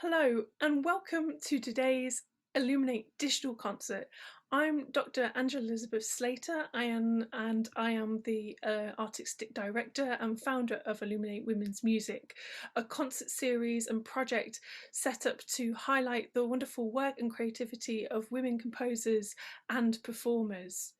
Hello, and welcome to today's Illuminate Digital Concert. I'm Dr. Angela Elizabeth Slater. I am the artistic director and founder of Illuminate Women's Music, a concert series and project set up to highlight the wonderful work and creativity of women composers and performers.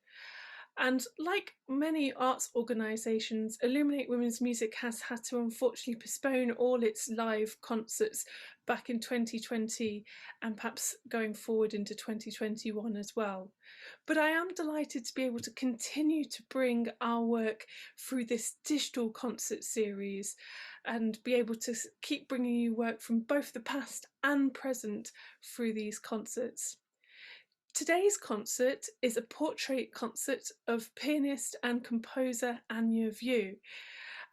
And like many arts organisations, Illuminate Women's Music has had to unfortunately postpone all its live concerts back in 2020 and perhaps going forward into 2021 as well. But I am delighted to be able to continue to bring our work through this digital concert series and be able to keep bringing you work from both the past and present through these concerts. Today's concert is a portrait concert of pianist and composer Ania Vu.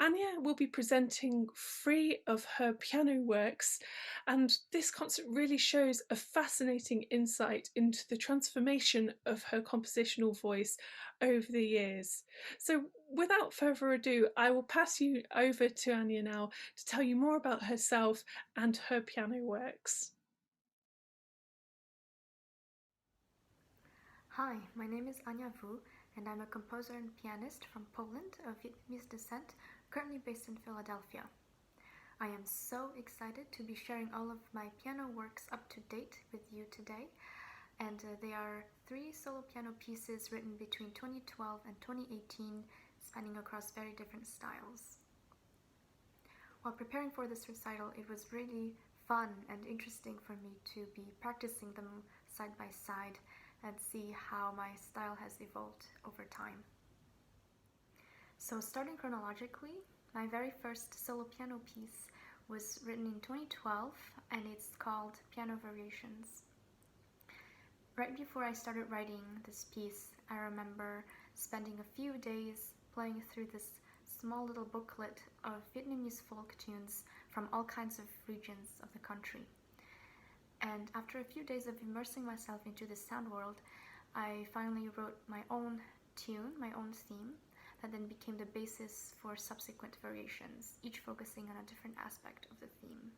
Ania will be presenting three of her piano works, and this concert really shows a fascinating insight into the transformation of her compositional voice over the years. So, without further ado, I will pass you over to Ania now to tell you more about herself and her piano works. Hi, my name is Ania Vu, and I'm a composer and pianist from Poland of Vietnamese descent, currently based in Philadelphia. I am so excited to be sharing all of my piano works up to date with you today, and they are three solo piano pieces written between 2012 and 2018, spanning across very different styles. While preparing for this recital, it was really fun and interesting for me to be practicing them side by side and see how my style has evolved over time. So starting chronologically, my very first solo piano piece was written in 2012 and it's called Piano Variations. Right before I started writing this piece, I remember spending a few days playing through this small little booklet of Vietnamese folk tunes from all kinds of regions of the country. And after a few days of immersing myself into this sound world, I finally wrote my own tune, my own theme, that then became the basis for subsequent variations, each focusing on a different aspect of the theme.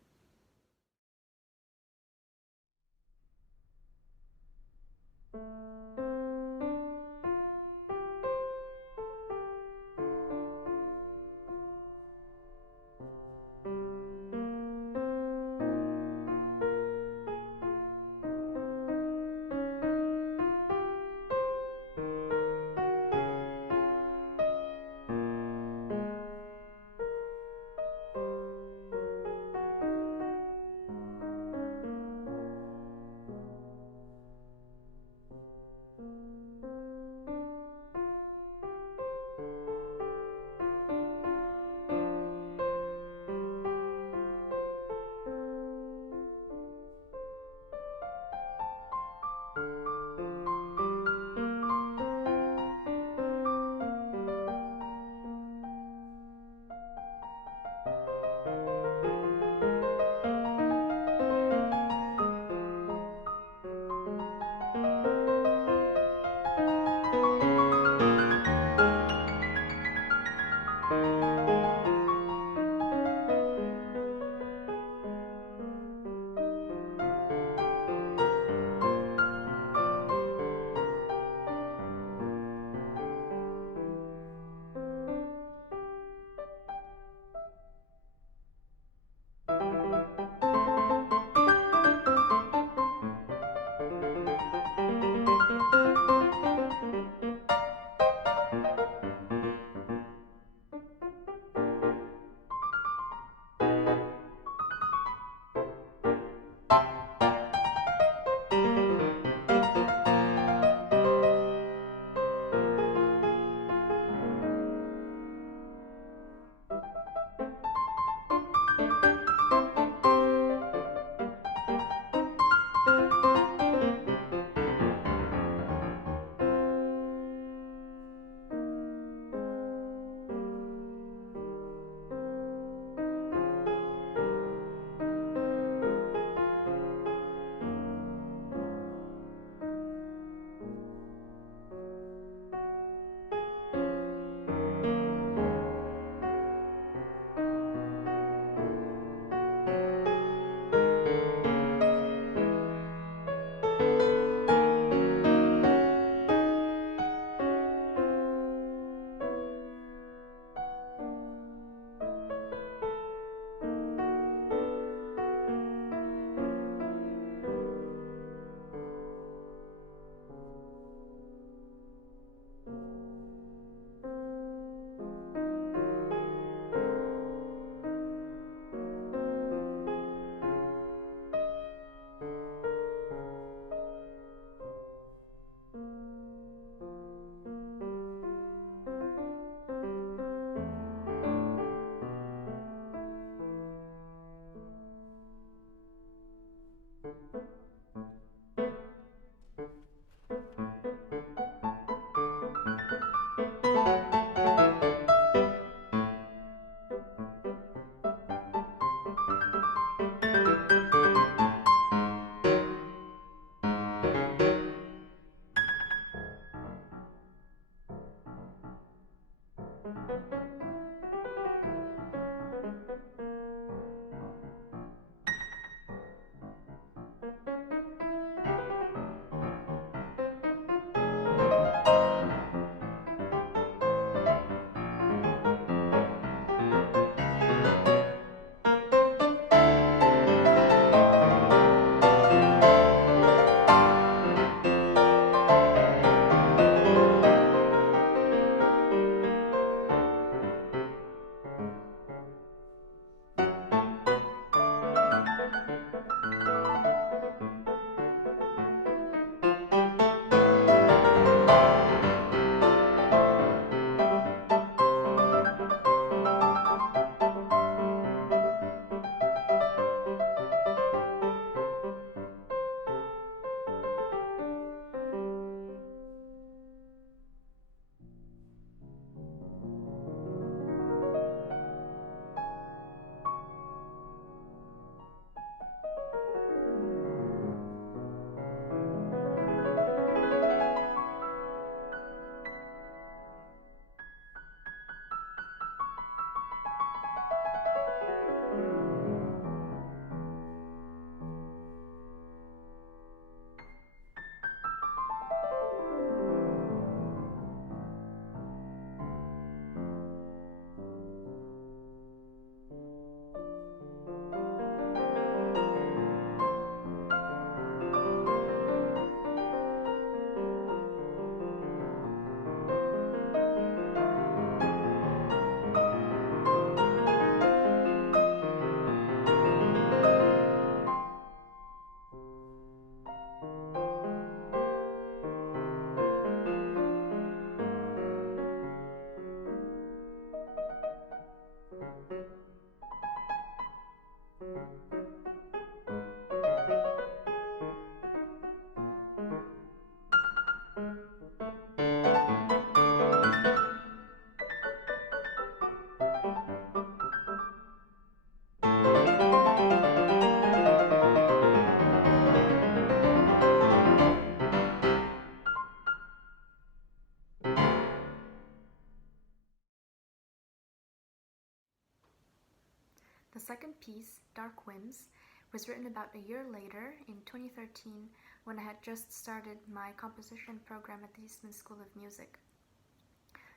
second piece, Dark Whims, was written about a year later, in 2013, when I had just started my composition program at the Eastman School of Music.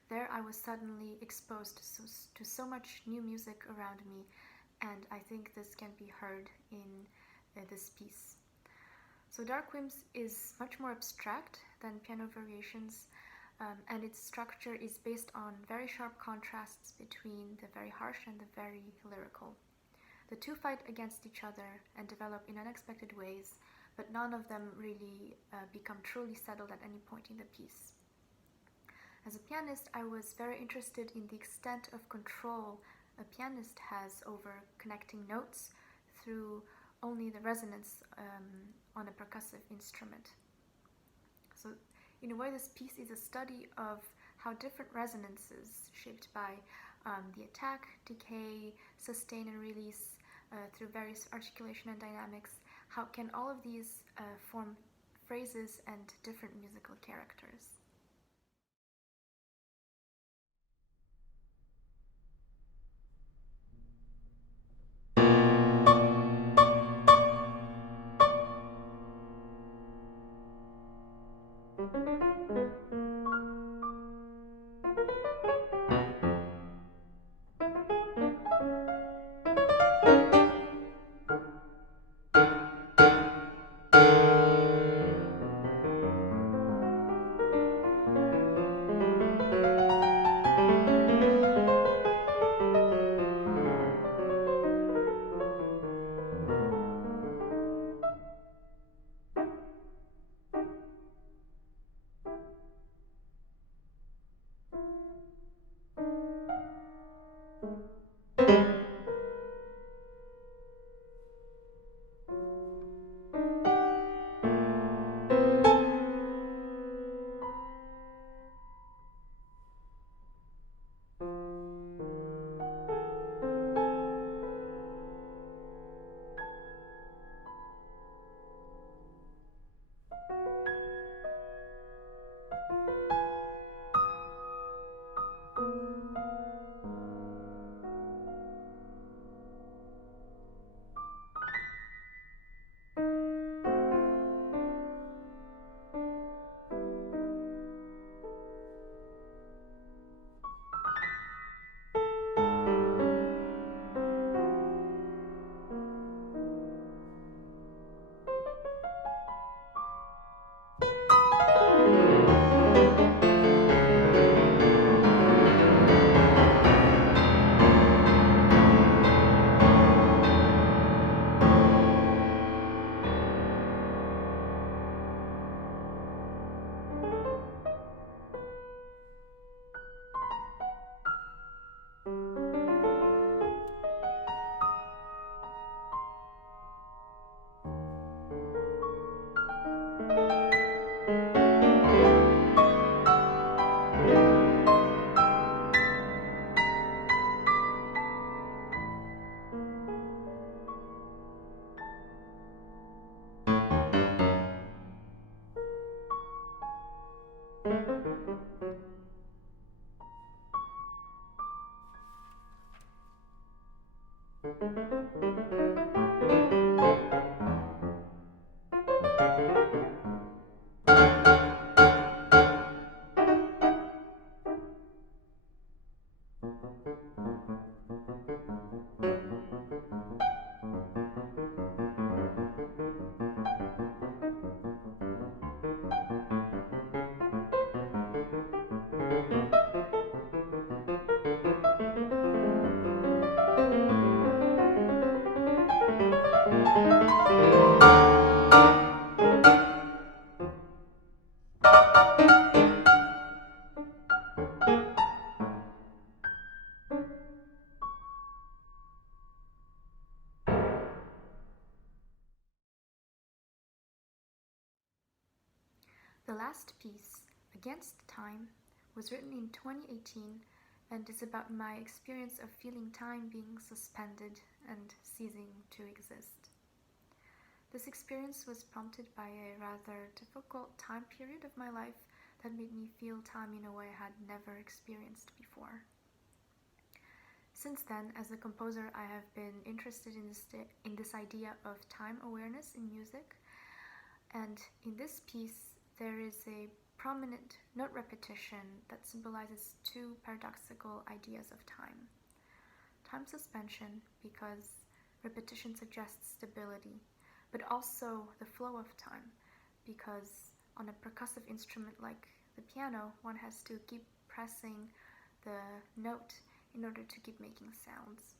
There I was suddenly exposed to so much new music around me, and I think this can be heard in this piece. So Dark Whims is much more abstract than Piano Variations, and its structure is based on very sharp contrasts between the very harsh and the very lyrical. The two fight against each other and develop in unexpected ways, but none of them really become truly settled at any point in the piece. As a pianist, I was very interested in the extent of control a pianist has over connecting notes through only the resonance on a percussive instrument. So in a way, this piece is a study of how different resonances shaped by the attack, decay, sustain and release through various articulation and dynamics, how can all of these form phrases and different musical characters. The last piece, Against Time, was written in 2018 and is about my experience of feeling time being suspended and ceasing to exist. This experience was prompted by a rather difficult time period of my life that made me feel time in a way I had never experienced before. Since then, as a composer, I have been interested in this idea of time awareness in music. And in this piece, there is a prominent note repetition that symbolizes two paradoxical ideas of time. Time suspension, because repetition suggests stability, but also the flow of time, because on a percussive instrument like the piano, one has to keep pressing the note in order to keep making sounds.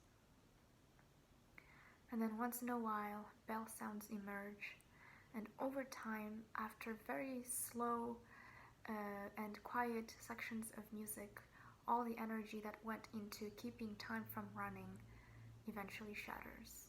And then once in a while, bell sounds emerge, and over time, after very slow and quiet sections of music, all the energy that went into keeping time from running eventually shatters.